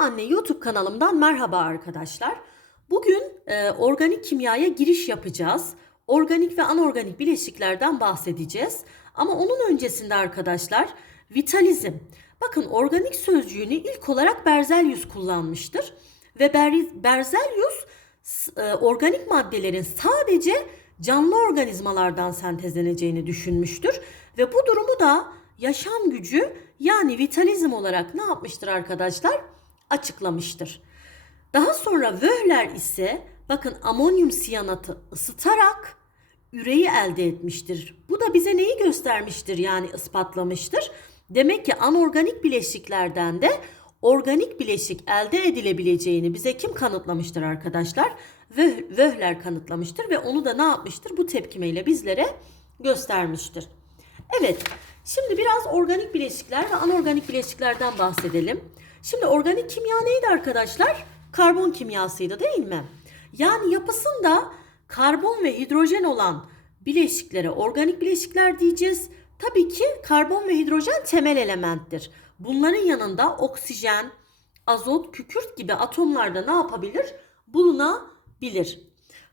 Anne YouTube kanalımdan merhaba arkadaşlar. Bugün e, organik kimyaya giriş yapacağız. Organik ve anorganik bileşiklerden bahsedeceğiz. Ama onun öncesinde arkadaşlar vitalizm. Bakın organik sözcüğünü ilk olarak Berzelius kullanmıştır. Ve Ber- Berzelius e, organik maddelerin sadece canlı organizmalardan sentezleneceğini düşünmüştür. Ve bu durumu da yaşam gücü yani vitalizm olarak ne yapmıştır arkadaşlar? Açıklamıştır. Daha sonra Wöhler ise bakın amonyum siyanatı ısıtarak üreyi elde etmiştir. Bu da bize neyi göstermiştir yani ispatlamıştır. Demek ki anorganik bileşiklerden de organik bileşik elde edilebileceğini bize kim kanıtlamıştır arkadaşlar? Wö- Wöhler kanıtlamıştır ve onu da ne yapmıştır? Bu tepkimeyle bizlere göstermiştir. Evet, şimdi biraz organik bileşikler ve anorganik bileşiklerden bahsedelim. Şimdi organik kimya neydi arkadaşlar? Karbon kimyasıydı değil mi? Yani yapısında karbon ve hidrojen olan bileşiklere organik bileşikler diyeceğiz. Tabii ki karbon ve hidrojen temel elementtir. Bunların yanında oksijen, azot, kükürt gibi atomlarda ne yapabilir? Bulunabilir.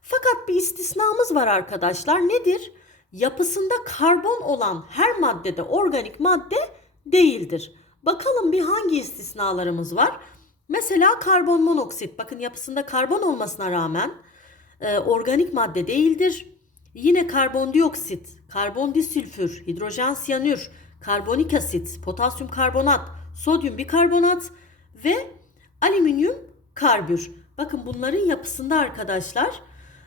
Fakat bir istisnamız var arkadaşlar. Nedir? Yapısında karbon olan her maddede organik madde değildir. Bakalım bir hangi istisnalarımız var? Mesela karbon monoksit. Bakın yapısında karbon olmasına rağmen e, organik madde değildir. Yine karbondioksit, karbon disülfür, hidrojen siyanür, karbonik asit, potasyum karbonat, sodyum bikarbonat ve alüminyum karbür. Bakın bunların yapısında arkadaşlar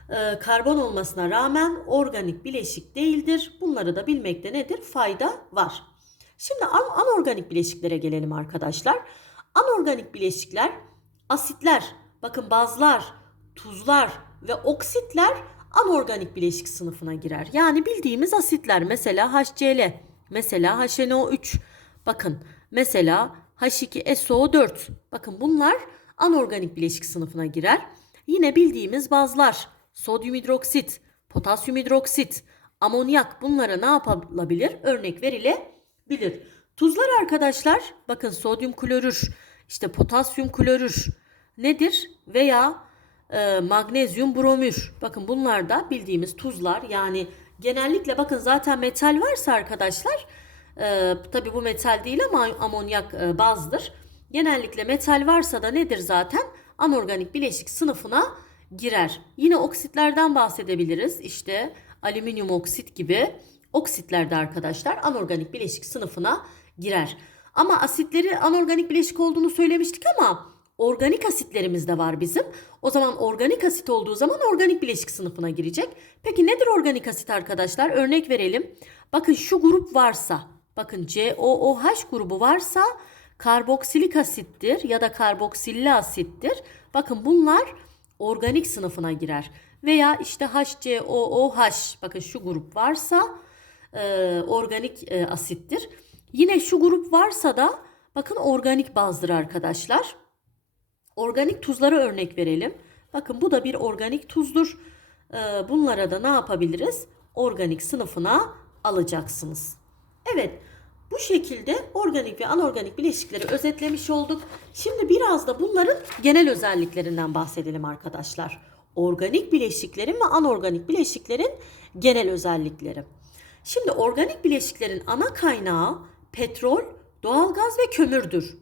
e, karbon olmasına rağmen organik bileşik değildir. Bunları da bilmekte nedir? Fayda var. Şimdi an- anorganik bileşiklere gelelim arkadaşlar. Anorganik bileşikler asitler, bakın bazlar, tuzlar ve oksitler anorganik bileşik sınıfına girer. Yani bildiğimiz asitler mesela HCl, mesela HNO3. Bakın mesela H2SO4. Bakın bunlar anorganik bileşik sınıfına girer. Yine bildiğimiz bazlar, sodyum hidroksit, potasyum hidroksit, amonyak bunlara ne yapılabilir? Örnek verilebilir. Tuzlar arkadaşlar bakın sodyum klorür, işte potasyum klorür nedir? Veya e, magnezyum bromür. Bakın bunlar da bildiğimiz tuzlar. Yani genellikle bakın zaten metal varsa arkadaşlar e, tabi bu metal değil ama amonyak e, bazdır. Genellikle metal varsa da nedir zaten? Anorganik bileşik sınıfına girer. Yine oksitlerden bahsedebiliriz. İşte alüminyum oksit gibi oksitlerde arkadaşlar anorganik bileşik sınıfına girer. Ama asitleri anorganik bileşik olduğunu söylemiştik ama organik asitlerimiz de var bizim. O zaman organik asit olduğu zaman organik bileşik sınıfına girecek. Peki nedir organik asit arkadaşlar? Örnek verelim. Bakın şu grup varsa, bakın COOH grubu varsa karboksilik asittir ya da karboksilli asittir. Bakın bunlar organik sınıfına girer. Veya işte HCOOH bakın şu grup varsa e, organik e, asittir. Yine şu grup varsa da bakın organik bazdır arkadaşlar. Organik tuzlara örnek verelim. Bakın bu da bir organik tuzdur. E, bunlara da ne yapabiliriz? Organik sınıfına alacaksınız. Evet. Bu şekilde organik ve anorganik bileşikleri özetlemiş olduk. Şimdi biraz da bunların genel özelliklerinden bahsedelim arkadaşlar. Organik bileşiklerin ve anorganik bileşiklerin genel özellikleri. Şimdi organik bileşiklerin ana kaynağı petrol, doğalgaz ve kömürdür.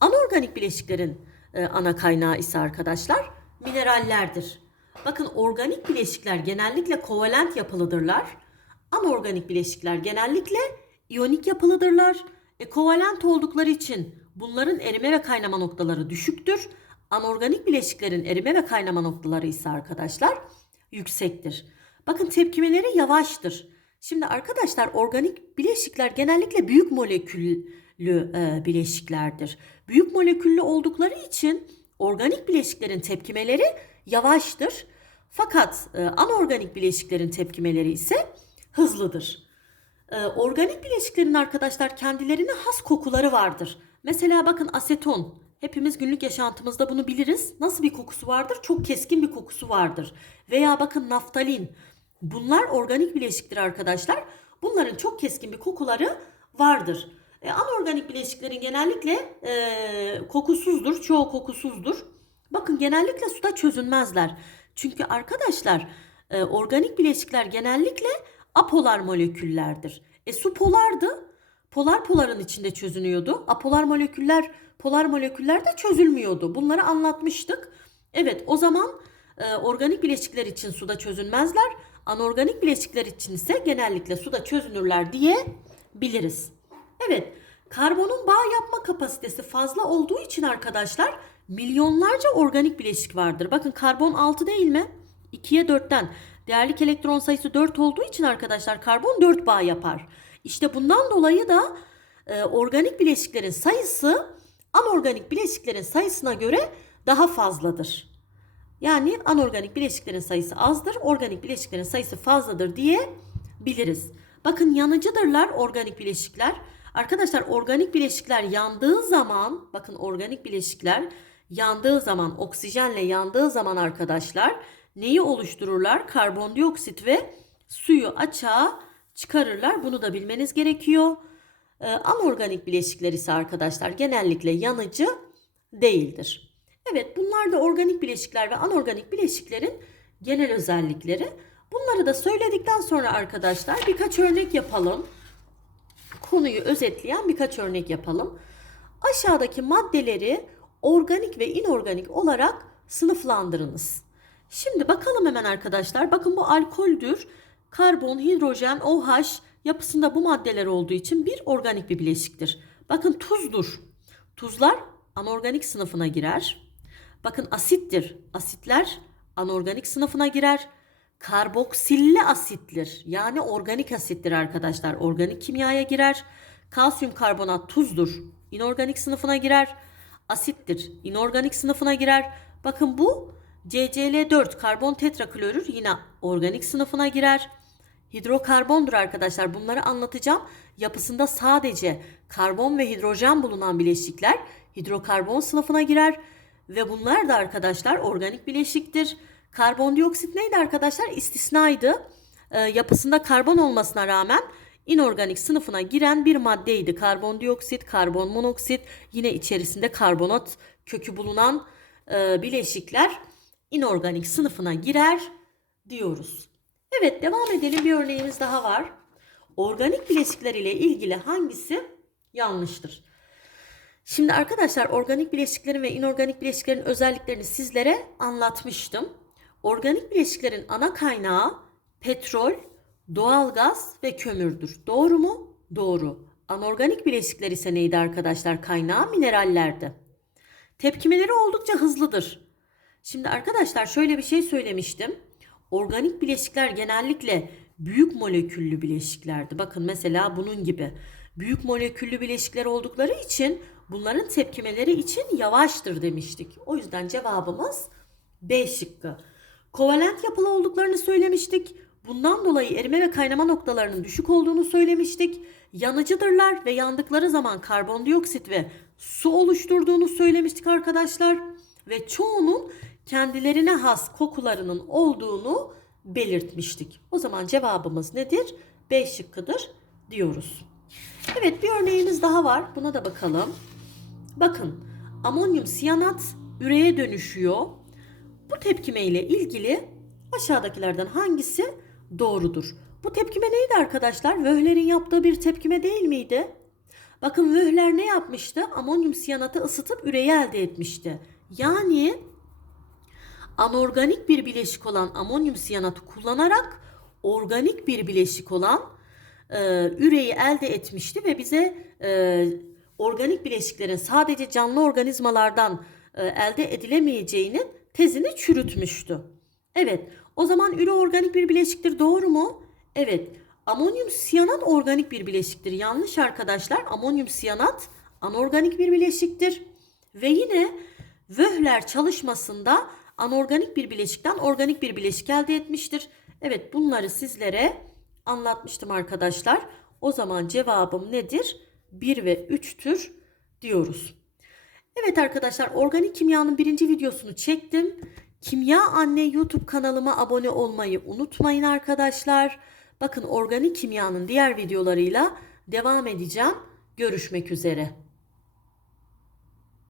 Anorganik bileşiklerin e, ana kaynağı ise arkadaşlar minerallerdir. Bakın organik bileşikler genellikle kovalent yapılıdırlar. Anorganik bileşikler genellikle iyonik yapılıdırlar. E, kovalent oldukları için bunların erime ve kaynama noktaları düşüktür. Anorganik bileşiklerin erime ve kaynama noktaları ise arkadaşlar yüksektir. Bakın tepkimeleri yavaştır. Şimdi arkadaşlar organik bileşikler genellikle büyük moleküllü e, bileşiklerdir. Büyük moleküllü oldukları için organik bileşiklerin tepkimeleri yavaştır. Fakat e, anorganik bileşiklerin tepkimeleri ise hızlıdır. E, organik bileşiklerin arkadaşlar kendilerine has kokuları vardır. Mesela bakın aseton. Hepimiz günlük yaşantımızda bunu biliriz. Nasıl bir kokusu vardır? Çok keskin bir kokusu vardır. Veya bakın naftalin. Bunlar organik bileşiktir arkadaşlar. Bunların çok keskin bir kokuları vardır. E, anorganik bileşiklerin genellikle e, kokusuzdur. Çoğu kokusuzdur. Bakın genellikle suda çözünmezler. Çünkü arkadaşlar e, organik bileşikler genellikle apolar moleküllerdir. E su polardı. Polar poların içinde çözünüyordu. Apolar moleküller polar moleküller de çözülmüyordu. Bunları anlatmıştık. Evet o zaman e, organik bileşikler için suda çözünmezler. Anorganik bileşikler için ise genellikle suda çözünürler diye biliriz. Evet karbonun bağ yapma kapasitesi fazla olduğu için arkadaşlar milyonlarca organik bileşik vardır. Bakın karbon 6 değil mi? 2'ye 4'ten. Değerlik elektron sayısı 4 olduğu için arkadaşlar karbon 4 bağ yapar. İşte bundan dolayı da e, organik bileşiklerin sayısı anorganik bileşiklerin sayısına göre daha fazladır. Yani anorganik bileşiklerin sayısı azdır, organik bileşiklerin sayısı fazladır diye biliriz. Bakın yanıcıdırlar organik bileşikler. Arkadaşlar organik bileşikler yandığı zaman, bakın organik bileşikler yandığı zaman, oksijenle yandığı zaman arkadaşlar neyi oluştururlar? Karbondioksit ve suyu açığa çıkarırlar. Bunu da bilmeniz gerekiyor. Ee, anorganik bileşikler ise arkadaşlar genellikle yanıcı değildir. Evet bunlar da organik bileşikler ve anorganik bileşiklerin genel özellikleri. Bunları da söyledikten sonra arkadaşlar birkaç örnek yapalım. Konuyu özetleyen birkaç örnek yapalım. Aşağıdaki maddeleri organik ve inorganik olarak sınıflandırınız. Şimdi bakalım hemen arkadaşlar. Bakın bu alkoldür. Karbon, hidrojen, OH yapısında bu maddeler olduğu için bir organik bir bileşiktir. Bakın tuzdur. Tuzlar anorganik sınıfına girer. Bakın asittir. Asitler anorganik sınıfına girer. Karboksilli asittir. Yani organik asittir arkadaşlar. Organik kimyaya girer. Kalsiyum karbonat tuzdur. İnorganik sınıfına girer. Asittir. İnorganik sınıfına girer. Bakın bu CCl4 karbon tetraklorür yine organik sınıfına girer. Hidrokarbondur arkadaşlar. Bunları anlatacağım. Yapısında sadece karbon ve hidrojen bulunan bileşikler hidrokarbon sınıfına girer. Ve bunlar da arkadaşlar organik bileşiktir. Karbondioksit neydi arkadaşlar? İstisnaydı. E, yapısında karbon olmasına rağmen inorganik sınıfına giren bir maddeydi. Karbondioksit, karbon monoksit yine içerisinde karbonat kökü bulunan e, bileşikler inorganik sınıfına girer diyoruz. Evet devam edelim bir örneğimiz daha var. Organik bileşikler ile ilgili hangisi yanlıştır? Şimdi arkadaşlar organik bileşiklerin ve inorganik bileşiklerin özelliklerini sizlere anlatmıştım. Organik bileşiklerin ana kaynağı petrol, doğalgaz ve kömürdür. Doğru mu? Doğru. Anorganik bileşikler ise neydi arkadaşlar? Kaynağı minerallerdi. Tepkimeleri oldukça hızlıdır. Şimdi arkadaşlar şöyle bir şey söylemiştim. Organik bileşikler genellikle büyük moleküllü bileşiklerdi. Bakın mesela bunun gibi. Büyük moleküllü bileşikler oldukları için bunların tepkimeleri için yavaştır demiştik. O yüzden cevabımız B şıkkı. Kovalent yapılı olduklarını söylemiştik. Bundan dolayı erime ve kaynama noktalarının düşük olduğunu söylemiştik. Yanıcıdırlar ve yandıkları zaman karbondioksit ve su oluşturduğunu söylemiştik arkadaşlar. Ve çoğunun kendilerine has kokularının olduğunu belirtmiştik. O zaman cevabımız nedir? B şıkkıdır diyoruz. Evet bir örneğimiz daha var. Buna da bakalım. Bakın amonyum siyanat üreye dönüşüyor. Bu tepkime ile ilgili aşağıdakilerden hangisi doğrudur? Bu tepkime neydi arkadaşlar? Wöhler'in yaptığı bir tepkime değil miydi? Bakın Wöhler ne yapmıştı? Amonyum siyanatı ısıtıp üreyi elde etmişti. Yani anorganik bir bileşik olan amonyum siyanatı kullanarak organik bir bileşik olan e, üreyi elde etmişti ve bize e, organik bileşiklerin sadece canlı organizmalardan e, elde edilemeyeceğinin tezini çürütmüştü. Evet, o zaman üre organik bir bileşiktir doğru mu? Evet. Amonyum siyanat organik bir bileşiktir. Yanlış arkadaşlar. Amonyum siyanat anorganik bir bileşiktir. Ve yine Wöhler çalışmasında anorganik bir bileşikten organik bir bileşik elde etmiştir. Evet bunları sizlere anlatmıştım arkadaşlar. O zaman cevabım nedir? 1 ve 3'tür diyoruz. Evet arkadaşlar organik kimyanın birinci videosunu çektim. Kimya Anne YouTube kanalıma abone olmayı unutmayın arkadaşlar. Bakın organik kimyanın diğer videolarıyla devam edeceğim. Görüşmek üzere.